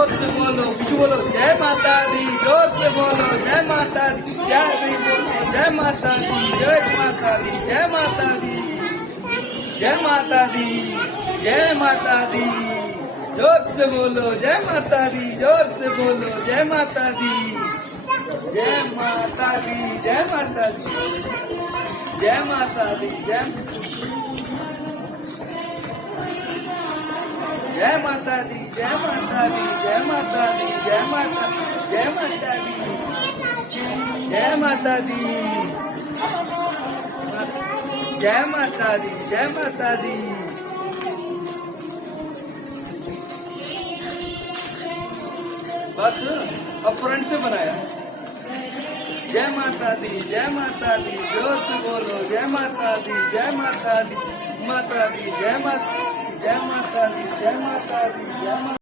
जोर से बोलो, बिजू बोलो, जय माता दी, जोर से बोलो, जय माता दी, जय दी बोलो, जय माता दी, जय माता दी, जय माता दी, जय माता दी, जय माता दी, जोर से बोलो, जय माता दी, जोर से बोलो, जय माता दी, जय माता दी, जय माता दी, जय माता दी, जय माता दी, जय माता दी, जय माता दी, जय माता, जय माता दी, जय माता दी, जय माता दी, जय माता दी। बस अब फ्रंट से बनाया। जय माता दी, जय माता दी, जोर से बोलो, जय माता दी, जय माता दी, माता दी, जय माता दी, जय माता दी, जय माता दी, जय माता